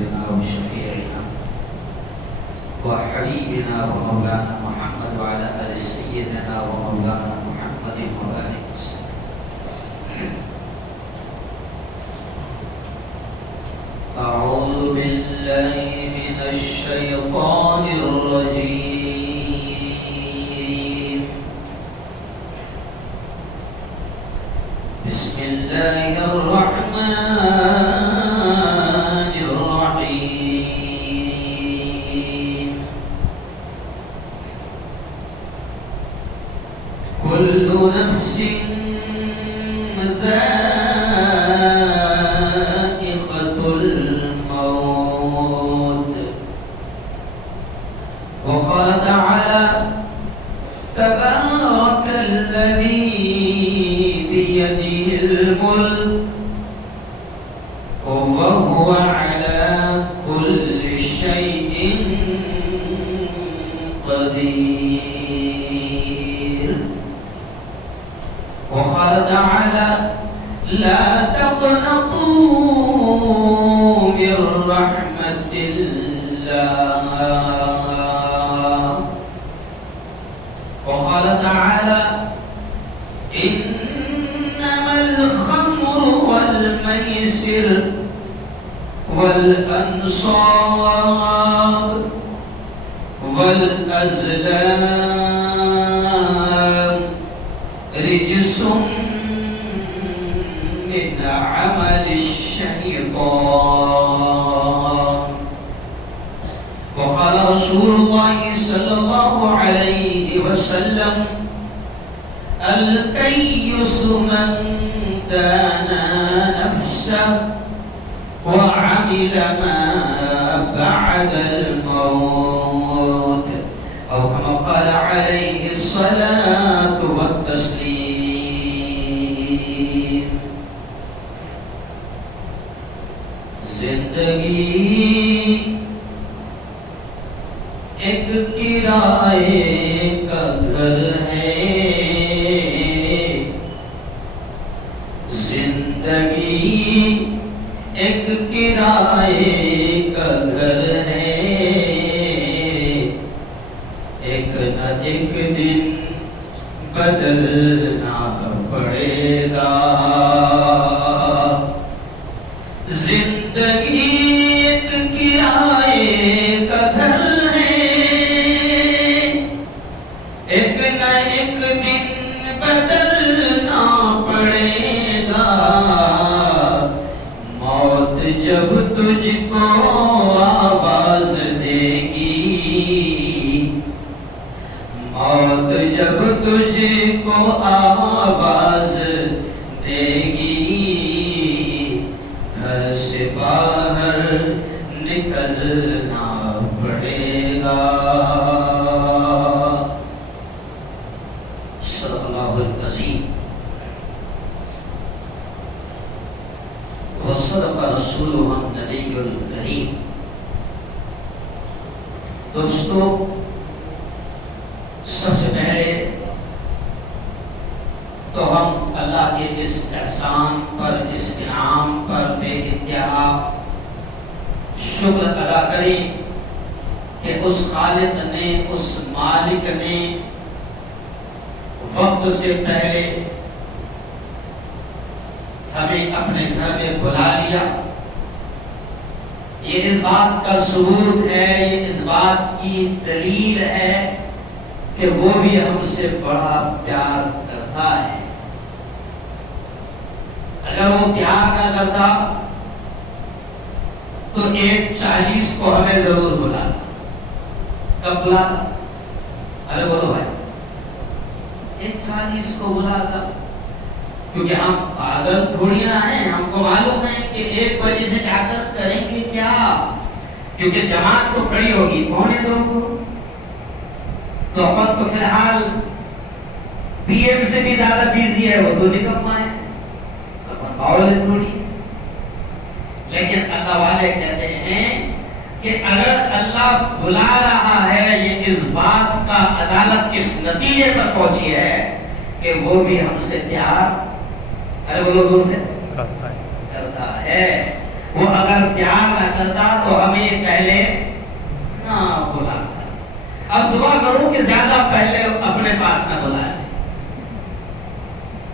سيدنا وشفيعنا وحبيبنا ومولانا محمد وعلى آل سيدنا ومولانا محمد وآله وسلم. أعوذ بالله من الشيطان الرجيم. بسم الله الرحمن الرحيم. كل نفس ذائقة الموت. وقال تعالى: تبارك الذي بيده الملك وهو على كل شيء قدير. وقال تعالى: لا تقنطوا من رحمة الله. وقال تعالى: إنما الخمر والميسر والأنصاب والأزلام رجس من عمل الشيطان. وقال رسول الله صلى الله عليه وسلم: الكيس من دانا نفسه وعمل ما بعد الموت، أو كما قال عليه الصلاة والتسليم. زندگی ایک کرائے کا گھر ہے، زندگی ایک کرائے کا گھر ہے، ایک نہ ایک دن بدلنا پڑے گا. زندگی ایک کرائے کا گھر ہے، ایک نہ ایک دن بدلنا پڑے گا. موت جب تجھ کو آواز دے گی، موت جب تجھ کو آواز دے گی، گھر سے باہر نکلنا پڑے گا. صدق اللہ العظیم وصدق رسولہ النبی الکریم. دوستو، سب سے پہلے تو ہم اللہ کے اس احسان پر، اس انعام پر بے انتہا شکر ادا کریں کہ اس خالق نے، اس مالک نے وقت سے پہلے ہمیں اپنے گھر میں بلا لیا. یہ اس بات کا ثبوت ہے، یہ اس بات کی دلیل ہے کہ وہ بھی ہم سے بڑا پیار کرتا ہے. اگر وہ پیار نہ کرتا تو 1:40 کو ہمیں ضرور بلاتا. کب بلاتا؟ ارے بولو بھائی، 1:40 کو بلاتا، کیونکہ ہم پاگل تھوڑی نہ ہیں. ہم کو معلوم ہے کہ 1 بجے سے جا کر کریں گے کیا، کیونکہ جماعت تو کھڑی ہوگی 1:45 کو. تو اپن تو فی الحال پی ایم سے بھی زیادہ بیزی ہے، وہ تو نکما ہے، اپن باولے تھوڑی. لیکن اللہ والے کہتے ہیں کہ اگر اللہ بلا رہا ہے، یہ اس بات کا عدالت اس نتیجے پر پہنچی ہے کہ وہ بھی ہم سے پیار، ارے بولو زور سے، کرتا ہے. وہ اگر پیار نہ کرتا تو ہمیں پہلے نہ بلاتا. اب دعا کرو کہ زیادہ پہلے اپنے پاس نہ بلائے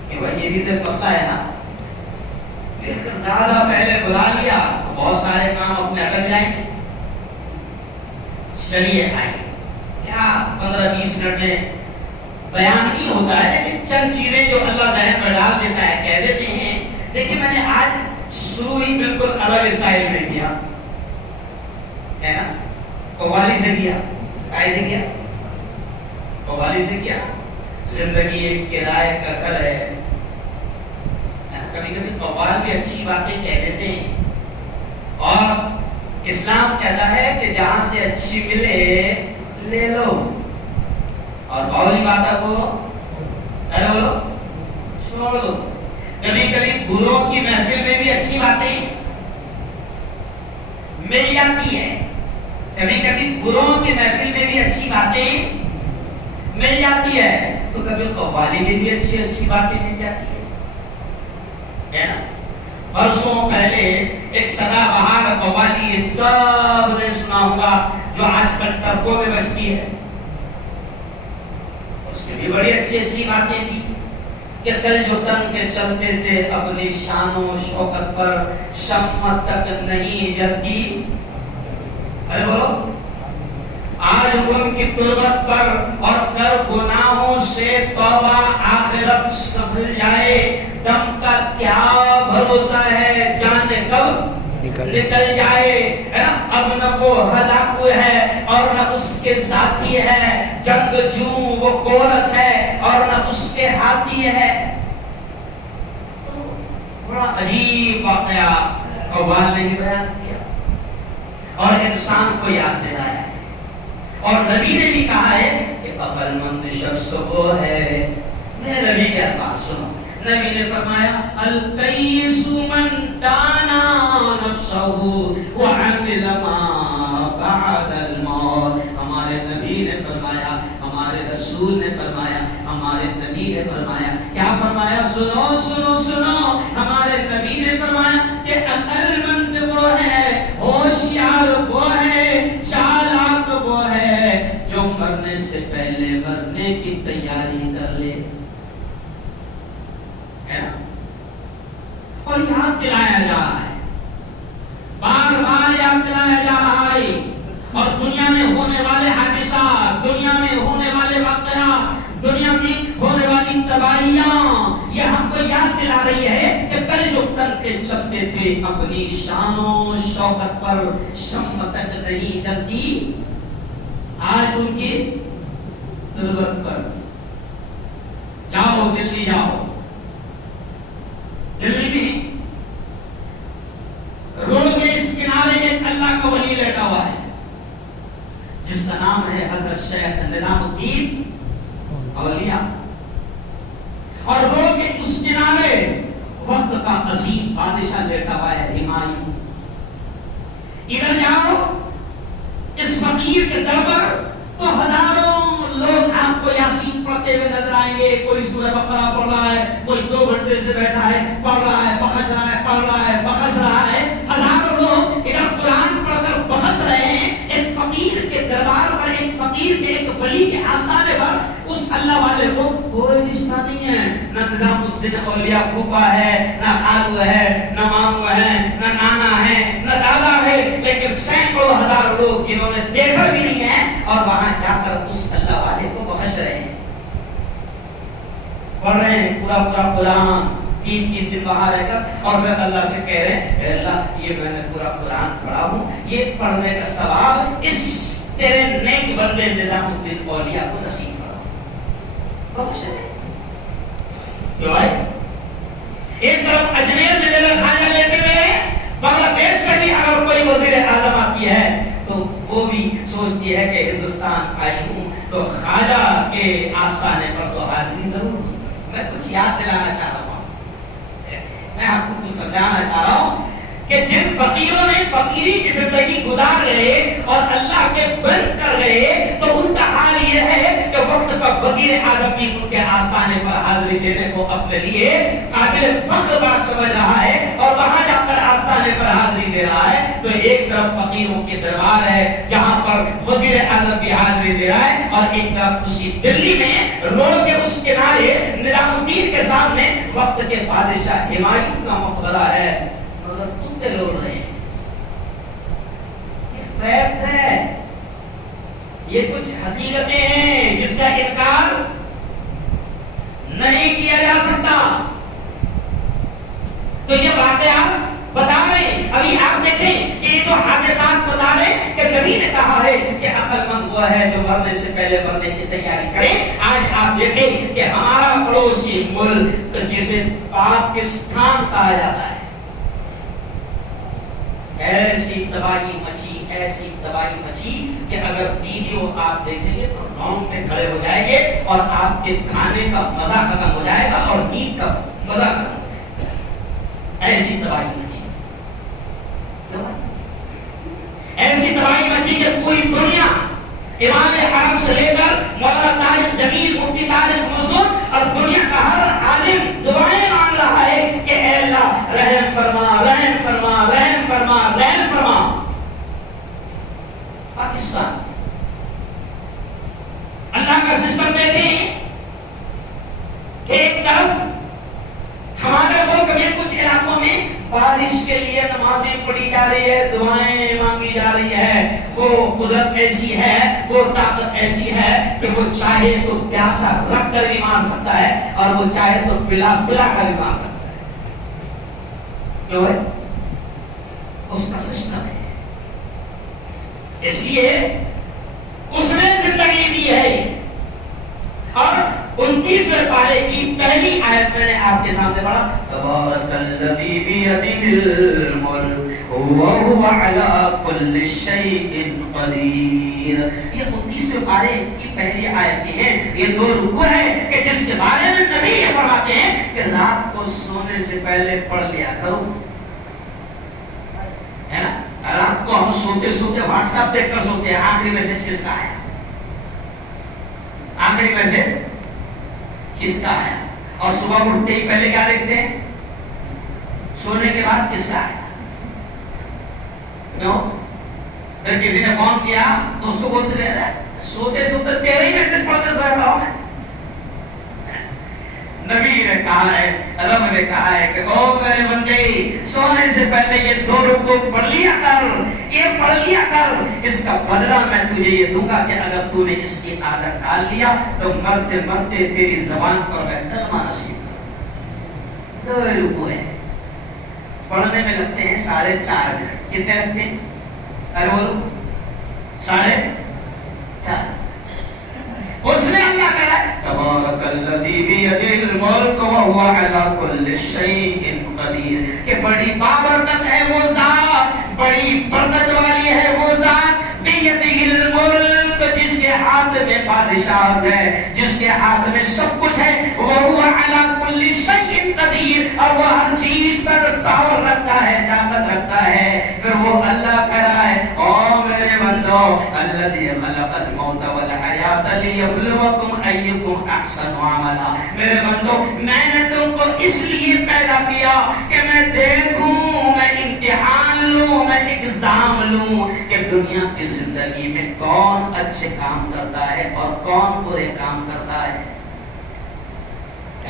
کہ بھائی یہ بھی تو مسئلہ ہے نا. زیادہ پہلے بلا لیا تو بہت سارے کام اپنے اٹک جائیں گے. شریعت آئی کیا 15-20 منٹ میں بیان نہیں ہوتا ہے لیکن چند چیزیں جو اللہ ذہن میں ڈال دیتا ہے کہہ دیتے ہیں. دیکھیں میں نے آج شروع ہی بالکل الگ اسٹائل میں کیا ہے نا. قوالی سے کیا. کیسے کیا؟ قوالی سے کیا. زندگی ایک کرائے کا گھر ہے. کبھی کبھی قوال بھی اچھی باتیں کہہ دیتے ہیں اور اسلام کہتا ہے کہ جہاں سے اچھی ملے لے لو اور قولی باتوں کو چھوڑ دو. کبھی کبھی گرووں کی محفل میں بھی اچھی باتیں مل جاتی ہے. کبھی کبھی گرووں کی محفل میں بھی اچھی باتیں مل جاتی ہے تو کبھی قوالی میں بھی اچھی اچھی باتیں مل جاتی ہے نا. برسوں پہلے ایک سدا بہار قوالی سب نے سنا ہوگا جو آج کل ٹرکوں میں بجتی ہے. اس میں بھی بڑی اچھی اچھی باتیں تھی کہ کل جو تن کے چلتے تھے اپنی شان و شوکت پر شمع تک نہیں جلتی. ارے بولو آج ان کی تربت پر اور کر گناہوں سے توبہ آخرت سنبھل جائے. دم کا کیا بھروسہ ہے جانے کب نکل جائے. اب نہ وہ ہلاکو ہے اور نہ اس کے ساتھی ہے. جنگ جوں وہ کورس ہے اور نہ اس کے ہاتھی ہے. بڑا عجیب واقعہ قوال نے بیان کیا اور انسان کو یاد دلایا ہے. اور نبی نے بھی کہا ہے کہ عقل مند شخص وہ ہے. میں نبی کے الفاظ سنو. نبی نے فرمایا القیس من دانا نفسہ وعمل ما بعد الموت. ہمارے نبی نے فرمایا, ہمارے رسول نے فرمایا, ہمارے نبی نے فرمایا. کیا فرمایا؟ سنو سنو سنو. ہمارے نبی نے فرمایا کہ عقل مند وہ ہے, ہوشیار وہ ہے, چالاک وہ ہے جو مرنے سے پہلے مرنے کی تیاری کر لے. اور یاد دلایا جا رہا ہے, بار بار یاد دلایا جا رہا ہے. اور دنیا میں ہونے والے حادثات, دنیا میں ہونے والے واقعات, دنیا میں ہونے والی تباہیاں یہ ہم کو یاد دلا رہی ہے کہ کل جو تن کے چلتے تھے اپنی شان و شوکت پر شمع تک نہیں جلتی, آج ان کی تربت پر. جاؤ دلی جاؤ, دلی میں روڈ کے اس کنارے میں ایک اللہ کا ولی لیٹا ہوا ہے جس کا نام ہے حضرت شیخ نظام الدین اولیاء. اور روڈ کے اس کنارے وقت کا عظیم بادشاہ لیٹا ہوا ہے ہمایوں. ادھر جاؤ اس فقیر کے در پر تو ہزاروں لوگ آپ کو یاسین پڑھتے ہوئے نظر آئیں گے. کوئی سورہ بقرہ پڑھ رہا ہے, کوئی 2 گھنٹے سے بیٹھا ہے, پڑھ رہا ہے, بخش رہا ہے, پڑھ رہا ہے, بخش رہا ہے. ہزاروں لوگ ادھر قرآن پڑھ کر بخش رہے ہیں. ایک فقیر کے دربار پر, ایک فقیر کے, ایک ولی کے آستانے پر اس اللہ والے کو کوئی رشتہ نہیں ہے. نہ نظام الدین اولیاء پھوپا ہے, نہ خالو ہے, نہ مامو ہے, نہ نانا ہے, نہ دادا ہے, لیکن سینکڑوں ہزار لوگ جنہوں نے دیکھا بھی نہیں ہے اور وہاں جا کر اس اللہ والے کو بخش رہے ہیں, پڑھ رہے ہیں پورا پورا قرآن 3 دن وہاں رہ کر. اور پھر اللہ سے کہہ رہے ہیں اے اللہ یہ میں نے پورا قرآن پڑھا ہوں, یہ پڑھنے کا ثواب اس تیرے نیک بندے نظام الدین اولیاء کو نصیب کرو. بخش رہے کیوں بھائی؟ ایک طرف اجمیر میں میرے خواجہ لیتے ہوئے, بنگلہ دیش سے بھی اگر کوئی وزیر اعظم آتی ہے تو وہ بھی سوچتی ہے کہ ہندوستان آئی ہوں تو خواجہ کے آستانے پر تو حاضری ضرور ہوں. میں کچھ یاد دلانا چاہ رہا ہوں, میں آپ کو کچھ سمجھانا چاہ رہا ہوں کہ جن فقیروں نے فقیری کی زندگی گزار گئے اور اللہ کے بند کر گئے تو ان کا حال یہ ہے کہ وقت کا وزیر اعظم بھی ان کے آستانے پر حاضری دینے کو اپنے لیے قابل فخر بات سمجھ رہا ہے. اور وہاں جا کر آستانے پر حاضری دے رہا ہے تو ایک طرف فقیروں کے دربار ہے جہاں پر وزیر اعظم بھی حاضری دے رہا ہے، اور ایک طرف اسی دلی میں روڈ کے اس کنارے نظام الدین کے سامنے وقت کے بادشاہ ہمایوں کا مقبرہ ہے، مگر کتے لوٹ رہے ہیں۔ یہ فیکٹ ہے، یہ کچھ حقیقتیں ہیں جس کا انکار نہیں کیا جا سکتا۔ تو یہ واقعات بتا رہے، ابھی آپ دیکھیں کہ یہ تو حادثات بتا رہے کہ نبی نے کہا ہے کہ عقل مند ہوا ہے جو مرنے سے پہلے مرنے کی تیاری کرے۔ آج آپ دیکھیں کہ ہمارا پڑوسی ملک جسے پاکستان کہا جاتا ہے، ایسی تباہی مچی کہ اگر ویڈیو آپ دیکھیں گے تو رونگٹے کھڑے ہو جائیں گے، اور آپ کے کھانے کا مزہ ختم ہو جائے گا اور نیند کا مزہ ختم ہو جائے گا۔ ایسی تباہی مچی، ایسی تباہی مچی کہ پوری دنیا امام حرم سے لے کر مولانا طارق جمیل، مفتی طارق مسعود اور دنیا کا ہر عالم دعائیں مانگ رہا ہے کہ اے اللہ رحم فرما، رحم فرما، رحم فرما، رحم فرما۔ پاکستان اللہ کا سسٹم دیکھیں کہ ایک طرف ہمارے ملک میں کچھ علاقوں میں بارش کے لیے نمازیں پڑھی جا رہی ہے، دعائیں مانگی جا رہی ہے، وہ قدرت ایسی ہے، وہ طاقت ایسی ہے کہ وہ چاہے تو پیاسا رکھ کر بھی مار سکتا ہے اور وہ چاہے تو پلا کر بھی مار سکتا ہے۔ کیوں ہے؟ اس کا سسٹم ہے، اس لیے اس نے زندگی دی ہے۔ اور 29ویں پارے کی پہلی آیت میں نے آپ کے سامنے پڑھا، تبارک الذی بیدہ الملک وہو علی کل شیء قدیر۔ یہ 29ویں پارے کی پہلی آیت ہے، یہ 2 رکوع ہے کہ جس کے بارے میں نبی یہ فرماتے ہیں کہ رات کو سونے سے پہلے پڑھ لیا کرو، ہے نا؟ رات کو ہم سوتے واٹس ایپ دیکھ کر سوتے ہیں، آخری میسج کس کا ہے؟ آخری میسج کس کا ہے؟ اور صبح اٹھتے ہی پہلے کیا دیکھتے ہیں؟ سونے کے بعد کس کا ہے؟ کیوں؟ پھر کسی نے فون کیا تو اس کو بولتے رہتا ہے سوتے تیرے ہی میسج پڑھتے سو رہا ہوں میں۔ نبی نے کہا ہے، رب نے کہا ہے کہ او میرے بندے سونے سے پہلے یہ 2 رکوع پڑھ لیا کر، یہ پڑھ لیا کر، اس کا بدلہ میں تجھے یہ دوں گا کہ اگر تو نے اس کی عادت ڈال لیا تو مرتے مرتے تیری زبان پر میں کلمہ نصیب کروں۔ 2 رکوع ہیں، پڑھنے میں لگتے ہیں 4.5 منٹ۔ کتنے لگتے ہیں؟ ارے بولو 4.5۔ اس نے اللہ کہا تبارک الذی بیدہ الملک وہو علی کل شیء قدیر، کہ بڑی بابرکت ہے وہ ذات، بڑی برکت والی ہے وہ ذات، بیدہ الملک، جس کے ہاتھ میں بادشاہت ہے، جس کے ہاتھ میں سب کچھ ہے، وہو علی کل شیء قدیر، اور وہ ہر چیز پر پاور رکھتا ہے، طاقت رکھتا ہے۔ پھر وہ اللہ کہہ رہا ہے او میرے بندو الذی خلق الموت والحیات لیبلوکم ایکم احسن عملا، میرے بندو میں نے تم کو اس لیے پیدا کیا کہ میں دیکھوں، میں امتحان لوں، میں ایگزام لوں کہ دنیا کی زندگی میں کون اچھے کام کرتا ہے اور کون برے کام کرتا ہے۔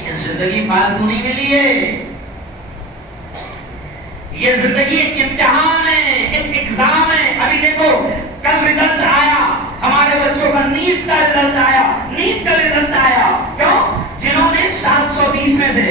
یہ زندگی فالتو نہیں ملی ہے، یہ زندگی ایک امتحان ہے، ایک ایگزام ہے۔ ابھی دیکھو کل رزلٹ آیا، ہمارے بچوں کا نیٹ کا رزلٹ آیا، نیٹ کا رزلٹ آیا، کیوں؟ جنہوں نے 720 میں سے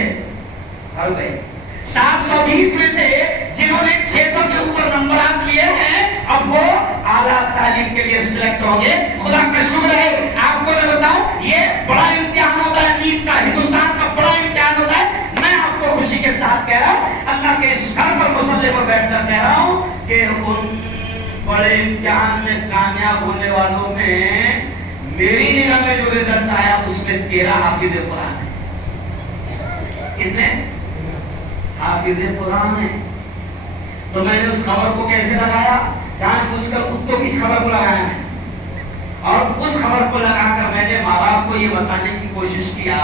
720 میں سے جنہوں نے 600 کے اوپر نمبرات لیے ہیں، اب وہ اعلیٰ تعلیم کے لیے سلیکٹ ہوں گے۔ خدا کا شکر ہے، آپ کو میں بتاؤں یہ بڑا امتحان ہوتا ہے، نیٹ کا ہندوستان کا بڑا امتحان ہوتا ہے۔ میں آپ کو خوشی کے ساتھ کہہ رہا ہوں، اللہ کے اس گھر پر مصلی پر بیٹھ کر کہہ رہا ہوں کہ ان بڑے امتحان میں کامیاب ہونے والوں میں میری نگاہ میں جو رزلٹ آیا اس میں 13 حافظ قرآن ہے۔ کتنے حافظ قرآن ہیں؟ تو میں نے اس خبر کو کیسے لگایا؟ جان بوجھ کر کتوں کی خبر کو لگایا میں، اور اس خبر کو لگا کر میں نے ماں باپ کو یہ بتانے کی کوشش کیا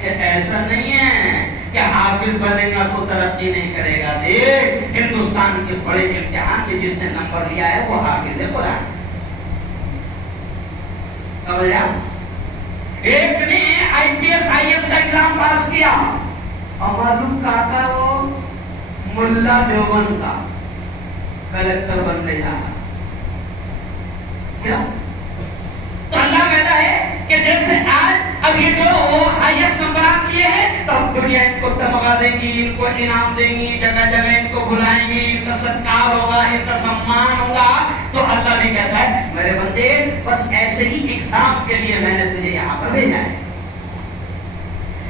کہ ایسا نہیں ہے کہ حافظ بنے گا تو ترقی نہیں کرے گا. دیکھ ہندوستان کے بڑے امتحان میں جس نے نمبر لیا ہے وہ حافظ ہے قرآن. سمجھا؟ ایک نے IPS IAS کا ایگزام پاس کیا اور معلوم کہا وہ ملا دیوبند کا کلکٹر بننے جا رہا. کیا؟ تو اللہ کہتا ہے کہ جیسے آج اب یہ جو ہائیسٹ نمبرات لیے ہیں تو اب دنیا ان کو تمغہ دے گی, ان کو انعام دے گی, جگہ جگہ ان کو بلائیں گی, ان کا ستکار ہوگا, ان کا سمان ہوگا. تو اللہ بھی کہتا ہے میرے بندے بس ایسے ہی ایگزام کے لیے میں نے تجھے یہاں پر بھیجا ہے,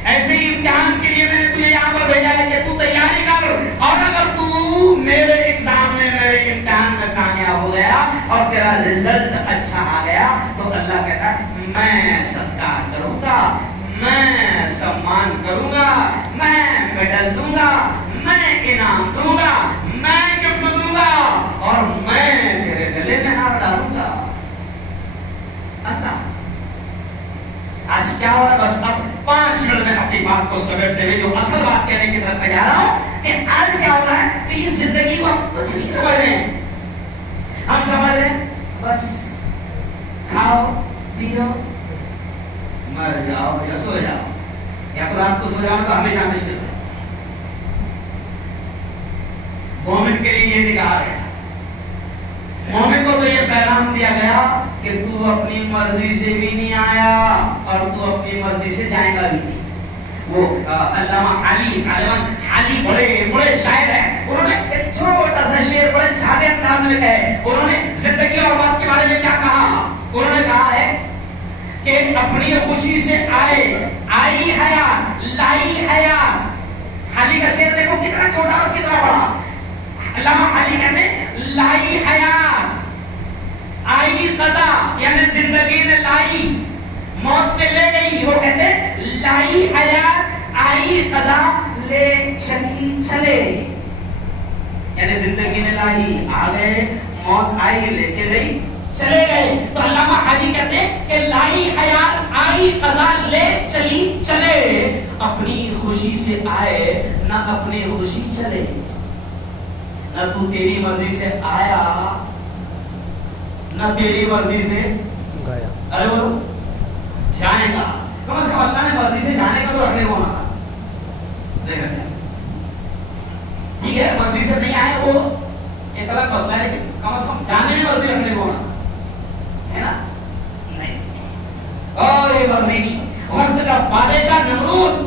ایسے ہی امتحان کے لیے میں نے تجھے یہاں پر بھیجا ہے کہ تو تیاری کر, اور اگر تو میرے ایگزام میں میرے امتحان میں کامیاب ہو گیا اور تیرا رزلٹ اچھا آ گیا تو اللہ کہتا ہے میں ستکار کروں گا, میں سمان کروں گا, میں میڈل دوں گا, میں انعام دوں گا, میں گفٹ دوں گا اور میں تیرے گلے میں ہاتھ ڈالوں گا. اللہ آج کیا ہو رہا, بس اب 5 منٹ میں اپنی بات کو سمیٹتے ہوئے جو اصل بات کہنے کی طرف جا رہا ہوں کہ آج کیا ہو رہا ہے کہ یہ زندگی کو ہم کچھ نہیں سمجھ رہے ہیں. ہم سمجھ رہے ہیں بس کھاؤ پیو مر جاؤ یا سو جاؤ, یا تو رات کو سو جاؤ تو ہمیشہ مشکل ہے. مومن کے لیے یہ بھی کہا گیا, مومن کو تو یہ پیغام دیا گیا کہ تو اپنی مرضی سے بھی نہیں آیا اور تو اپنی مرضی سے جائے گا بھی نہیں. وہ علامہ حالی بڑے شاعر ہیں, انہوں نے ایک چھوٹا سا شعر بڑے سادے انداز میں کہے. انہوں نے زندگی اور موت کے بارے میں کیا کہا, انہوں نے کہا ہے کہ اپنی خوشی سے آئی حیات لائی حیات. حالی کا شعر دیکھو کتنا چھوٹا اور کتنا بڑا. علامہ حالی کہتے ہیں لائی حیات آئی قضا, یعنی زندگی نے لائی موت نے لے گئی. وہ کہتے ہیں لائی حیات آئی قضا لے چلے, یعنی زندگی نے لائی آ گئے, موت آئی لے کے گئی چلے گئے. تو علامہ حالی کہتے ہیں کہ لائی حیات آئی قضا لے چلی چلے. اپنی خوشی سے آئے نہ اپنی خوشی چلے, نہ تو تیری مرضی سے آیا نہ تیری مرضی سے گیا. ارے بولو جائے گا, کم از کم اللہ نے مرضی سے جانے کا تو رکھنے کو ہونا تھا. ٹھیک ہے مرضی سے نہیں آئے وہ ایک الگ مسئلہ ہے, لیکن کم از کم جانے میں مرضی رکھنے کو ہونا ہے نا. نہیں کوئی مرضی نہیں. وقت کا بادشاہ نمرود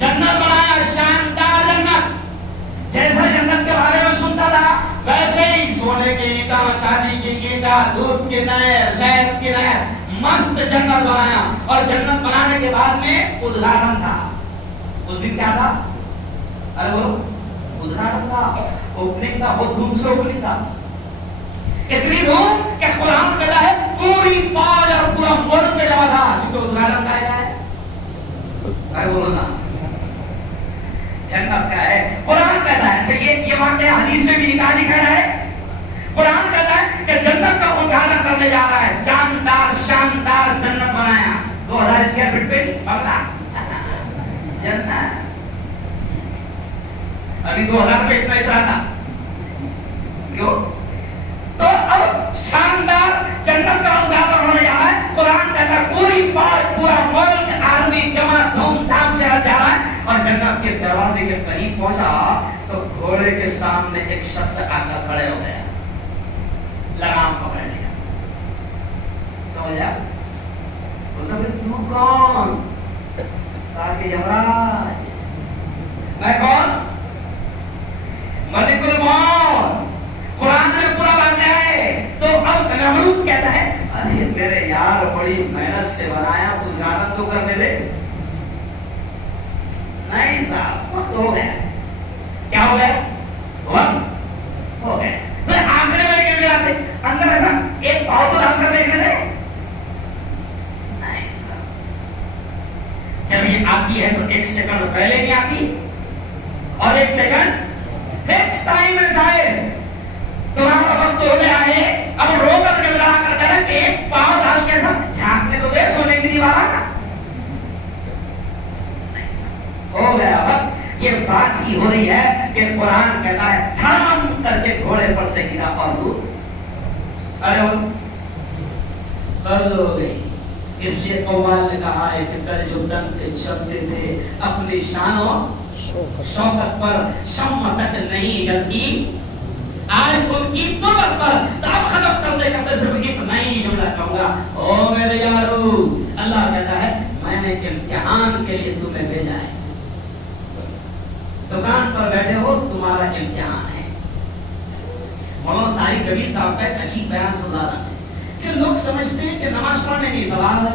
جنت بنایا, شاندار جنت, جیسا جنت کے بارے میں سنتا تھا ویسے ہی سونے کی اینٹا, چاندی کی اینٹا, دودھ کے نہر, شہد کی نہر, مست جنت بنایا. اور جنت بنانے کے بعد میں ادھاٹن تھا. اس دن کیا تھا, ارے وہ ادھاٹن تھا, اوپننگ تھا, بہت دھوم سے اوپننگ تھا. اتنی دھوم کہ قرآن کہتا ہے پوری فوج اور پورا ملک میں جمع تھا, کیونکہ ادھاٹن کہا ہے. ارے بولو نا جنت کیا ہے, قرآن کہتا ہے. چلیے یہ واقعہ حدیث میں بھی نکال لکھا ہے. قرآن کہتا ہے کہ جنت کا ادھاٹن کرنے جا رہا ہے, جاندار شاندار جنت بنایا, 2000 اسکوائر فٹ پہ بنتا جنت. ابھی 2000 پہ اتنا تھا کیوں, تو اب شاندار جنت کا ادھاٹن ہونے جا رہا ہے. قرآن کہتا ہے پوری فوج پورا ملک آرمی جمع دھوم دھام سے جا رہا ہے. اور جنت کے دروازے کے قریب پہنچا تو گھوڑے کے سامنے ایک شخص آ کر کھڑے ہو گیا, لگام پکڑ لیا. سمجھا؟ تو کون, کہا کہ یمراج. میں کون, ملک الموت. قرآن میں پورا واقعہ ہے. تو اب نمرود کہتا ہے ارے میرے یار بڑی محنت سے بنایا, ادھاٹن تو کرنے دے. نہیں صاحب وقت ہو گیا. کیا ہو گیا, وقت ہو گیا. پھر آخر میں کیوں جاتے اندر ایسا ایک پاؤ تو ڈال کر دیکھنے دے. نہیں صاحب, جب یہ آتی ہے تو 1 سیکنڈ پہلے نہیں آتی اور 1 سیکنڈ فکس ٹائم ہے. صاحب تمہارا وقت ہو گیا ہے, اب رو کر کے لگا کر کہنا کہ ایک پاؤ ڈال کے سب جھانکنے تو دے سونے کی دیوار. ہو گیا کہ قرآن کہتا ہے دھڑام کر کے گھوڑے پر سے گرا اور دور ارے وہ قرض ہو گئی. اس لیے قوال نے کہا ہے کہ کل جو دن کے چلتے تھے اپنی شان و شوکت پر شم تک نہیں جلتی. آج ان کی توبت پر تاب ختم کرتے کرتے صرف اتنا ہی جملہ کہوں گا. او میرے یارو, اللہ کہتا ہے میں نے امتحان کے لیے تمہیں بھیجا ہے. دکان پر بیٹھے ہو, تمہارا امتحان ہے. مولانا طارق جمیل صاحب کا ایک عجیب بیان سنا رہا ہے کہ لوگ سمجھتے ہیں کہ نماز پڑھنے کی ثواب ہے,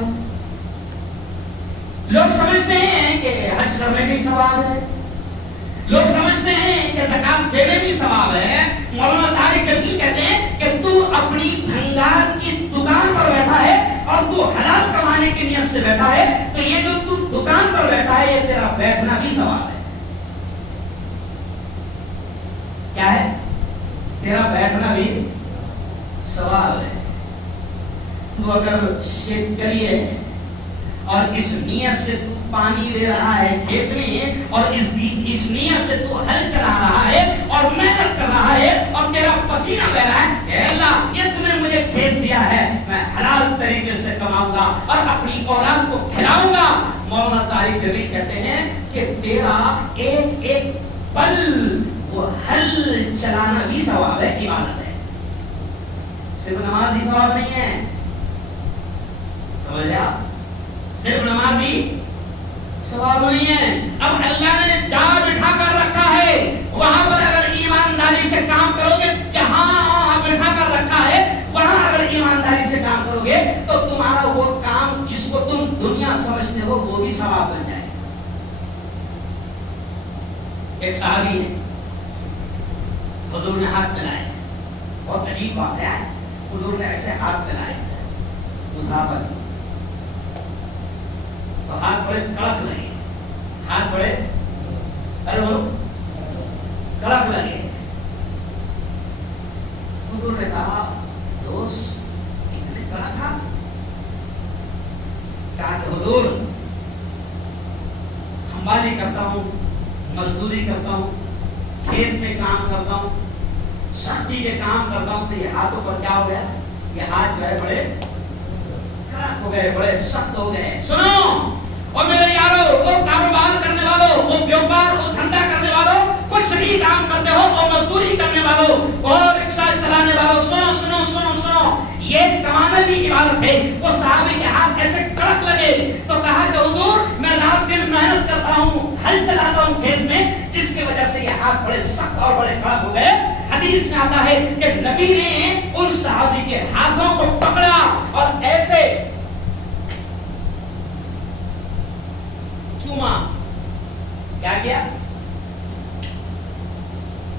لوگ سمجھتے ہیں کہ حج کرنے کی ثواب ہے, لوگ سمجھتے ہیں کہ زکات دینے کی ثواب ہے. مولانا طارق جمیل کہتے ہیں کہ تو اپنی بھنگار کی دکان پر بیٹھا ہے اور تو حلال کمانے کی نیت سے بیٹھا ہے, تو یہ جو تو دکان پر بیٹھا ہے یہ تیرا بیٹھنا بھی ثواب ہے. کیا ہے؟ تیرا بیٹھنا بھی ثواب ہے. تو اگر شیکری ہے اور اس نیت سے تو پانی دے رہا ہے کھیت میں, اور اس نیت سے تو ہل چلا رہا ہے اور محنت کر رہا ہے اور تیرا پسینہ بہ رہا ہے, اے اللہ یہ تم نے مجھے کھیت دیا ہے, میں حلال طریقے سے کماؤں گا اور اپنی اولاد کو کھلاؤں گا. مولانا طارق جمیل کہتے ہیں کہ تیرا ایک ایک پل وہ ہل چلانا بھی ثواب ہے, عبادت ہے. صرف نماز ہی ثواب نہیں ہے, سمجھ لیا, صرف نماز ہی ثواب نہیں ہے. اب اللہ نے جال بٹھا کر رکھا ہے, وہاں پر اگر ایمانداری سے کام کرو گے, جہاں بٹھا کر رکھا ہے وہاں اگر ایمانداری سے کام کرو گے تو تمہارا وہ کام جس کو تم دنیا سمجھتے ہو وہ بھی ثواب بن جائے. ایک صحابی ہے, حضور نے ہاتھ ملائے, بہت عجیب بات ہے, حضور نے ایسے ہاتھ ملائے مصابت, تو ہاتھ بڑے کڑک لگے, ہاتھ بڑے کڑک لگے. حضور نے کہا دوست اتنے کڑک ہاتھ؟ کہا کہ حضور ہمواری کرتا ہوں, مزدوری کرتا ہوں, کھیت میں کام کرتا ہوں, سختی کے کام کرتا ہوں, تو یہ ہاتھوں پر کیا ہو گیا, یہ ہاتھ جو ہے بڑے کڑک ہو گئے, بڑے سخت ہو گئے. سنو اور میرے یارو, وہ کاروبار کرنے والوں, وہ بیوپار, وہ دھندا کرنے والوں, کچھ بھی کام کرتے ہو, اور مزدوری کرنے والوں, اور رکشہ چلانے والوں, سنو سنو سنو سنو, یہ کمانا بھی عبادت ہے. وہ صحابی کے ہاتھ ایسے کڑک لگے تو کہا کہ حضور میں رات دن محنت کرتا ہوں, ہل چلاتا ہوں کھیت میں, جس کی وجہ سے یہ ہاتھ بڑے سخت اور بڑے کڑک ہو گئے. حدیث میں آتا ہے کہ نبی نے ان صحابی کے ہاتھوں کو پکڑا اور ایسے چوما. کیا کیا؟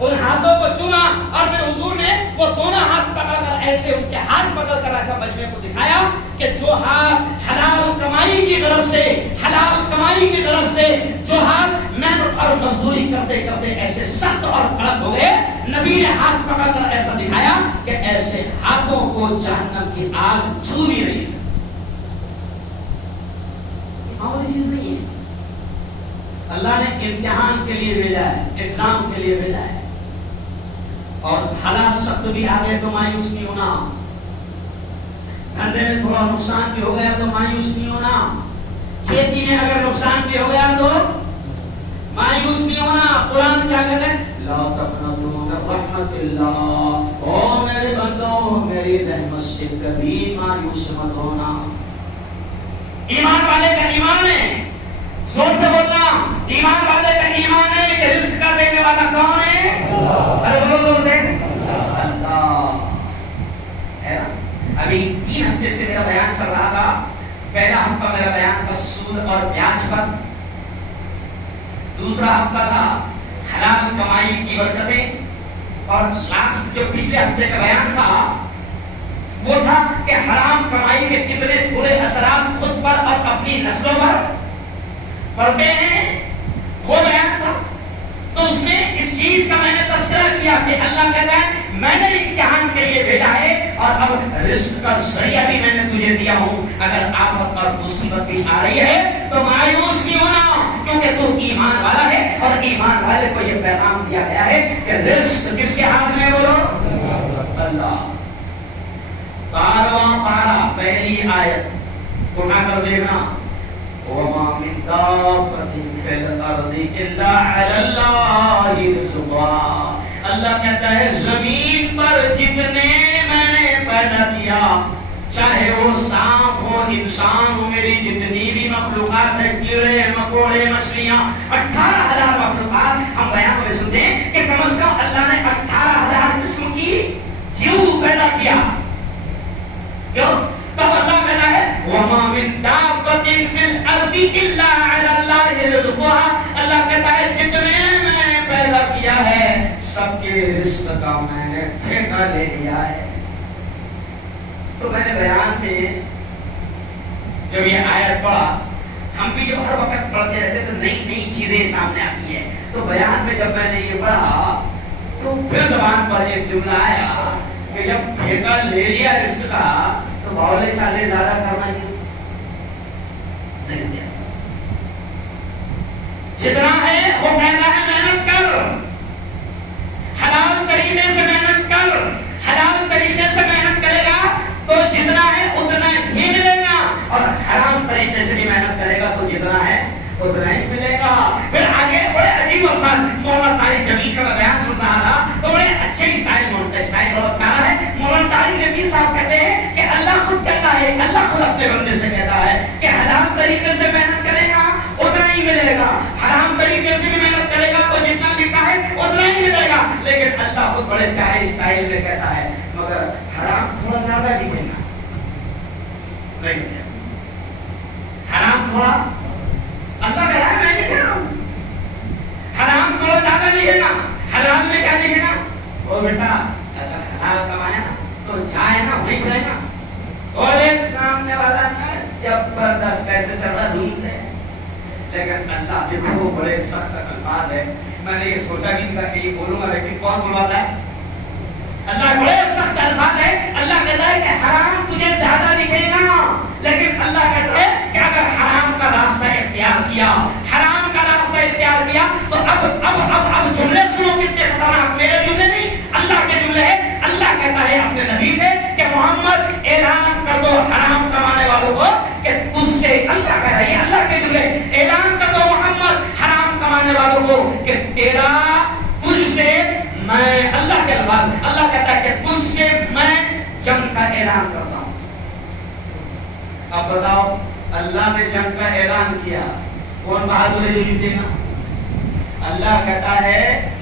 ان ہاتھوں کو چوما, اور پھر حضور نے وہ دونوں ہاتھ پکڑ کر ایسے ان کے ہاتھ پکڑ کر ایسا مجمع کو دکھایا کہ جو ہاتھ حلال کمائی کی غرض سے, حلال کمائی کی غرض سے جو ہاتھ محنت اور مزدوری کرتے کرتے ایسے سخت اور کڑک ہو گئے, نبی نے ہاتھ پکڑ کر ایسا دکھایا کہ ایسے ہاتھوں کو جہنم کی آگ چھو بھی نہیں سکتی. معمولی چیز نہیں ہے. اللہ نے امتحان کے لیے بھیجا ہے, ایگزام کے لیے بھیجا ہے. اور حالات سخت بھی آ گئے تو مایوس نہیں ہونا, دھندے میں تھوڑا نقصان بھی ہو گیا تو مایوس نہیں ہونا, کھیتی میں اگر نقصان بھی ہو گیا تو مایوس نہیں ہونا. قرآن کیا کہتا ہے, لا تقنطوا من رحمت اللہ, او میرے بندو میری رحمت سے کبھی مایوس مت ہونا. ایمان والے کا ایمان ہے, زور سے بولنا, ایمان والے کا ایمان ہے کہ رزق کا دینے والا کون ہے؟ ارے بولو زور سے, اللہ ہے نا. ابھی 3 ہفتے سے میرا بیان چل رہا تھا. پہلا ہفتہ میرا بیان تھا سود اور بیاج پر, دوسرا ہفتہ تھا حلال کمائی کی برکتیں, اور لاسٹ جو پچھلے ہفتے کا بیان تھا وہ تھا کہ حرام کمائی کے کتنے برے اثرات خود پر اور اپنی نسلوں پر پڑھتے ہیں, وہ بیان تھا. تو اس میں اس چیز کا میں نے تذکرہ کیا کہ اللہ کہتا ہے میں نے امتحان کے لیے بھیجا ہے اور اب رزق کا ذریعہ بھی میں نے تجھے دیا ہوں. اگر آفت اور مصیبت بھی آ رہی ہے تو مایوس نہیں ہونا, کیونکہ تو ایمان والا ہے اور ایمان والے کو یہ پیغام دیا گیا ہے کہ رزق کس کے ہاتھ میں؟ بولو اللہ. 12واں پارہ پہلی آیت اٹھا کر دیکھنا. وَمَا مِن دَابَّةٍ فِي الْأَرْضِ إِلَّا عَلَى اللَّهِ رِزْقُهَا. اللہ کہتا ہے زمین پر جتنے میں نے پیدا کیا, چاہے وہ سانپ ہو, انسان ہو, میری جتنی بھی مخلوقات ہے, کیڑے مکوڑے مچھلیاں, 18,000 مخلوقات. ہم بیان میں سنتے ہیں کہ کم از کم اللہ نے 18,000 قسم کی جیو پیدا کیا. کیوں؟ تب اللہ کہتا ہے وَمَا مِن دَابَّةٍ فِي الْأَرْضِ إِلَّا عَلَى اللَّهِ رِزْقُهَا. اللہ کہتا ہے جتنے میں نے پیدا کیا ہے سب کے رزق کا میں نے ٹھیکہ لے لیا ہے. تو میں نے بیان میں جب یہ آیت پڑھا, ہم بھی جو ہر وقت پڑھتے رہتے تو نئی نئی چیزیں سامنے آتی ہیں. تو بیان میں جب میں نے یہ پڑھا تو پھر زبان پر ایک جملہ آیا کہ جب ٹھیکہ لے لیا رزق کا تو بولے چالے زیادہ کرنا نہیں دیا. جتنا ہے وہ کہتا ہے محنت کر, حلال طریقے سے محنت کر. حلال طریقے سے محنت کرے گا تو جتنا ہے اتنا ہی ملے گا, اور حرام طریقے سے بھی محنت کرے گا تو جتنا ہے اتنا ہی ملے گا. پھر آگے بڑے عجیب الفاظ, مولانا طارق جمیل کا بیان سن رہا تھا تو بڑے اچھے اسٹائل بہت پیارا ہے. مولانا طارق جمیل صاحب کہتے ہیں کہ اللہ خود کہتا ہے, اللہ خود اپنے بندے سے کہتا ہے کہ حلال طریقے سے محنت کرے گا اتنا ہی ملے گا, حرام طریقے سے بھی محنت کرے گا تو جتنا لکھا ہے اتنا ہی ملے گا. لیکن اللہ خود بڑے پیارے اسٹائل میں کہتا ہے مگر حرام تھوڑا زیادہ دکھے گا. حرام تھوڑا, اللہ کہہ رہا ہے میں نہیں کہہ رہا ہوں, حرام تھوڑا زیادہ لکھے گا. حلال میں کیا لکھے گا؟ وہ بیٹا اگر حلال کمایا تو چاہے نا وہیں سے رہنا. اور ایک سامنے والا زبردست پیسے چل رہا دھوم سے, لیکن اللہ دیکھو وہ بڑے سخت الفاظ ہے. میں نے یہ سوچا نہیں تھا کہ یہ بولوں گا, لیکن کون بلواتا ہے؟ اللہ. بڑے سخت الفاظ ہے. اللہ کہتا ہے کہ حرام تجھے زیادہ دکھے گا, لیکن اللہ کہتا ہے کہ اگر حرام کا راستہ اختیار کیا, حرام کا راستہ اختیار کیا تو اب جملے سنو کتنے خطرناک. میرے جملے نہیں, اللہ کے جملے ہیں. اللہ کہتا ہے اپنے نبی سے کہ محمد اعلان کر دو حرام کمانے والوں کو کہ تجھ سے, اللہ کہہ رہا ہے, اللہ کے جملے, اعلان کر دو محمد حرام کمانے والوں کو کہ تیرا تجھ سے میں, اللہ کے الفاظ, اللہ کہتا ہے کہ تجھ سے میں جنگ کا اعلان کرتا ہوں. اب بتاؤ اللہ نے جنگ کا اعلان کیا, کون بہادر ہے جو جیتے گا؟ اللہ کہتا ہے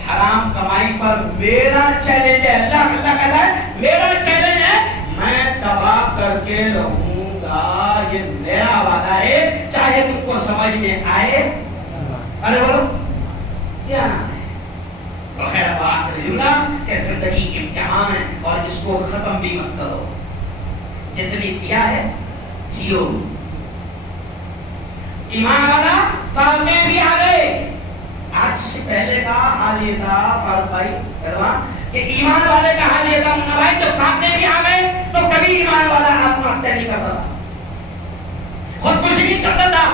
حرام کمائی پر میرا چیلنج ہے. اللہ کہتا ہے میرا چیلنج ہے, میں تباہ کر کے رہوں گا, یہ میرا وعدہ ہے, چاہے تم کو سمجھ میں آئے. ارے بولو کیا نام ہے؟ خیر بات کہ زندگی امتحان ہے اور اس کو ختم بھی مت کرو. جتنی دیا ہے جیو. ایمان والا فاتح بھی آ گئے. آج سے پہلے کا حال یہ تھا فاروق بھائی کہ ایمان والے کا حال یہ تھا منا بھائی, تو فاتح بھی آ گئے تو کبھی ایمان والا آتم ہتیا نہیں کرتا تھا, خودکشی نہیں کرتا تھا,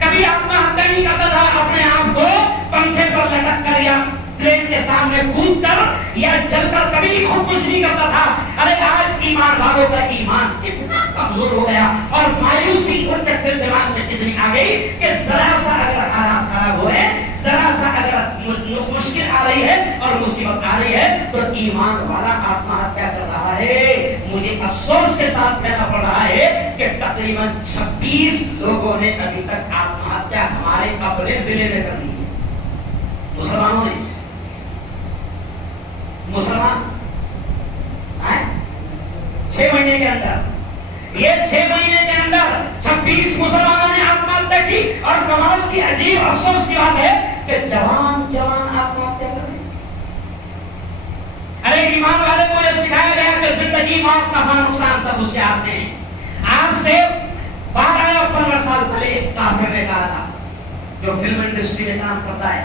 کبھی آتم ہتیا نہیں کرتا تھا. اپنے آپ کو پنکھے پر لٹک کر یا ٹرین کے سامنے کود کر یا جل کر کبھی خودکشی نہیں کرتا تھا. ارے آج ایمان والوں کا ایمان کتنا کمزور ہو گیا اور مایوسی ان کے دل دماغ میں کتنی آ گئی کہ ذرا سا اگر حالات خراب ہوئے, ذرا سا اگر مشکل آ رہی ہے اور مصیبت آ رہی ہے تو ایمان والا آتم ہتیا کر رہا ہے. مجھے افسوس کے ساتھ کہنا پڑ رہا ہے کہ تقریباً 26 لوگوں نے ابھی تک آتم ہتیا ہمارے اپنے ضلع میں کر لی ہے. مسلمانوں نے, مسلمان 6 مہینے کے اندر, یہ 6 مہینے کے اندر 26 مسلمانوں نے آتم ہتیا کی. اور کمال کی عجیب افسوس کی بات ہے کہ جوان آتم ہتیا کر رہے ہیں. ارے ایمان والے کو یہ سکھایا گیا کہ زندگی موت نفع نقصان سب اس کے ہاتھ میں ہے. آج سے 12 یا 15 سال پہلے ایک کافر نے کہا تھا, جو فلم انڈسٹری میں کام کرتا ہے,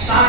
7